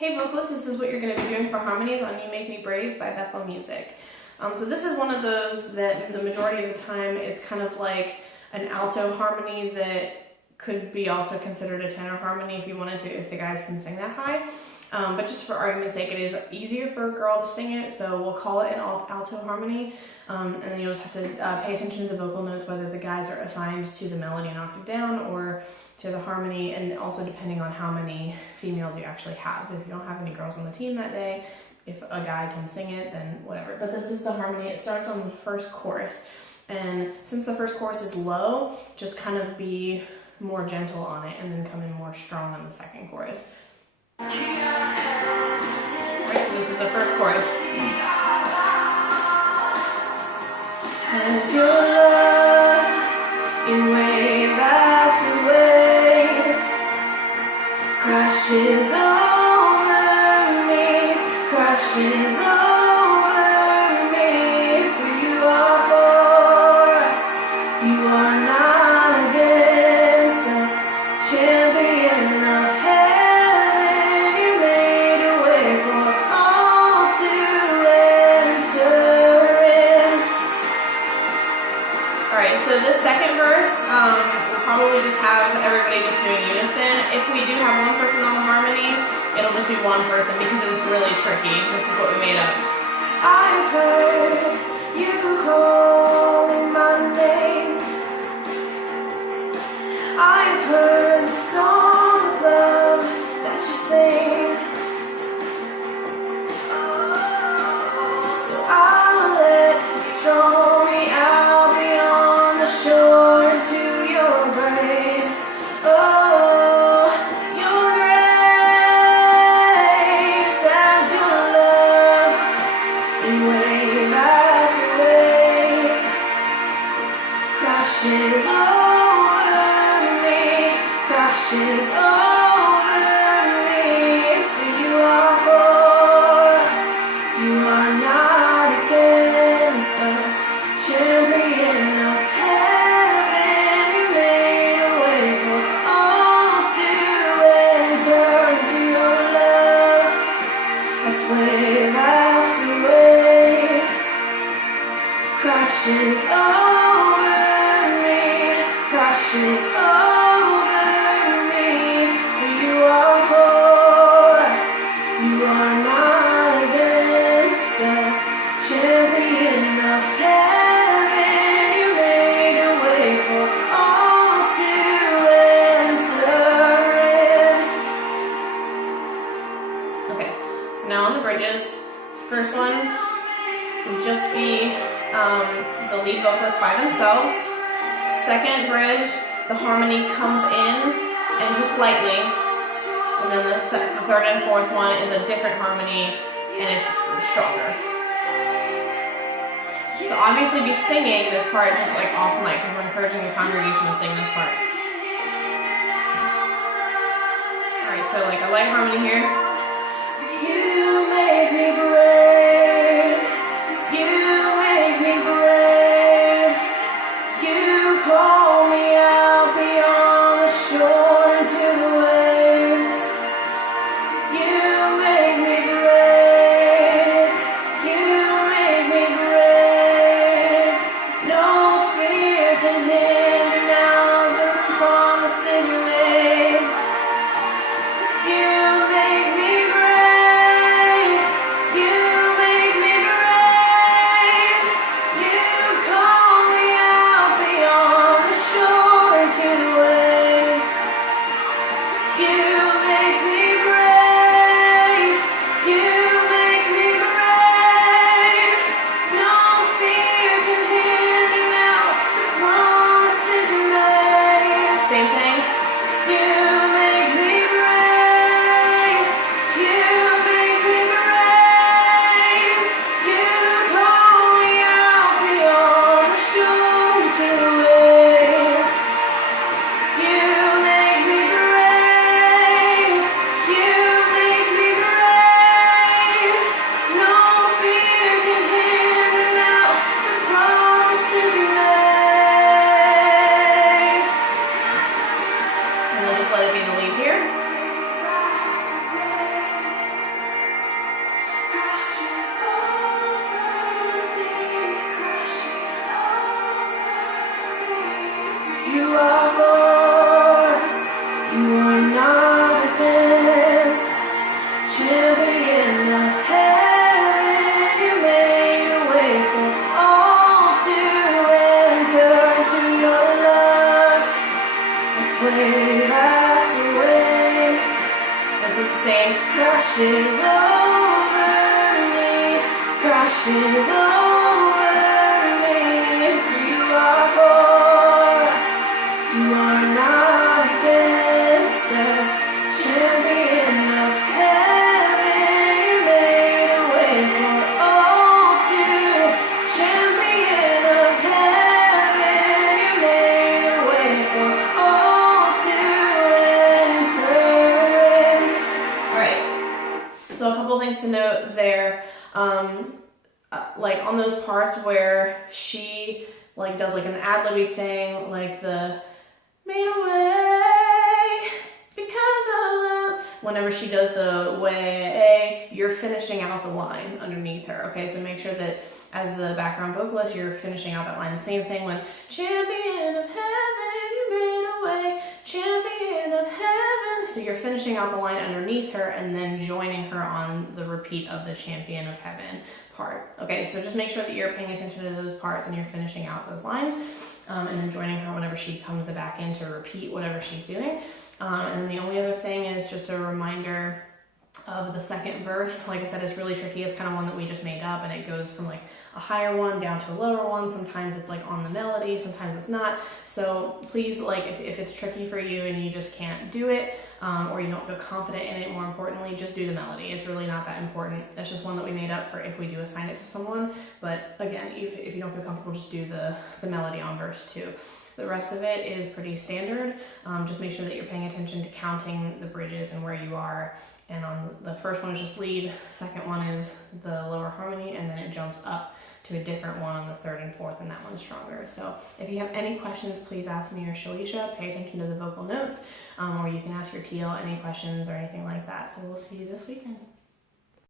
Hey vocalists, this is what you're going to be doing for harmonies on You Make Me Brave by Bethel Music. So this is one of those that the majority of the time it's kind of like an alto harmony that could be also considered a tenor harmony if you wanted to, if the guys can sing that high. But just for argument's sake, it is easier for a girl to sing it, so we'll call it an alto harmony. And then you'll just have to pay attention to the vocal notes, whether the guys are assigned to the melody an octave down or to the harmony, and also depending on how many females you actually have. If you don't have any girls on the team that day, if a guy can sing it, then whatever. But this is the harmony. It starts on the first chorus. And since the first chorus is low, just kind of be more gentle on it and then come in more strong on the second chorus. Right, so this is the first chorus. As your love in wave after wave crashes over me, crashes over me. For you are for us, you are not against us. Champion of heaven, you made a way for all to enter in. Alright, so this second verse, we'll probably just have everybody just doing unison. If we do have one person on the harmony, it'll just be one person because it's really tricky. This is what we made up. I've heard you calling my name. I've heard the song of love that you sing. So I'll let you throw me out beyond the shore into your embrace. Oh, your grace as your love in wave after wave crashes over me, crashes over me. For you are for us, you are not against us. Champion of heaven, you made a way for all to enter into your love. That's wave after wave crashes over me, crashes over me. For you are for us, you are not against us. Champion of heaven, you made a way for all to enter in. Okay, so now on the bridges, first one will just be the lead vocalist by themselves. Second bridge, the harmony comes in and just lightly, and then the third and fourth one is a different harmony and it's stronger. So obviously be singing this part just like off mic because we're encouraging the congregation to sing this part. Alright, so like a light harmony here. You make me brave, you make me brave, you call me out beyond the shore into the waves. You make me brave, you make me brave. No fear can hinder now the promises you made. You make me brave, you Same. Crashes over me, crashes over me. You are for us, you are not against us. Champion of heaven, you made a way for all to. Champion of heaven, you made a way for all to enter in. Alright, so a couple things to note there. Like on those parts where she like does like an ad-libby thing, like the made a way because of them. Whenever she does the way, you're finishing out the line underneath her. Okay, so make sure that as the background vocalist, you're finishing out that line. The same thing when champion of heaven, you made a way, champion of heaven. So you're finishing out the line underneath her and then joining her on the repeat of the champion of heaven part. Okay, so just make sure that you're paying attention to those parts and you're finishing out those lines, and then joining her whenever she comes back in to repeat whatever she's doing. And then the only other thing is just a reminder of the second verse. Like I said, it's really tricky. It's kind of one that we just made up, and it goes from like a higher one down to a lower one. Sometimes it's like on the melody, sometimes it's not. So please, like if it's tricky for you and you just can't do it, or you don't feel confident in it, more importantly, just do the melody. It's really not that important. That's just one that we made up for if we do assign it to someone. But again, if you don't feel comfortable, just do the melody on verse 2. The rest of it is pretty standard. Just make sure that you're paying attention to counting the bridges and where you are. And on the first one is just lead, second one is the lower harmony, and then it jumps up to a different one on the third and fourth, and that one's stronger. So if you have any questions, please ask me or Shalisha. Pay attention to the vocal notes, or you can ask your TL any questions or anything like that. So we'll see you this weekend.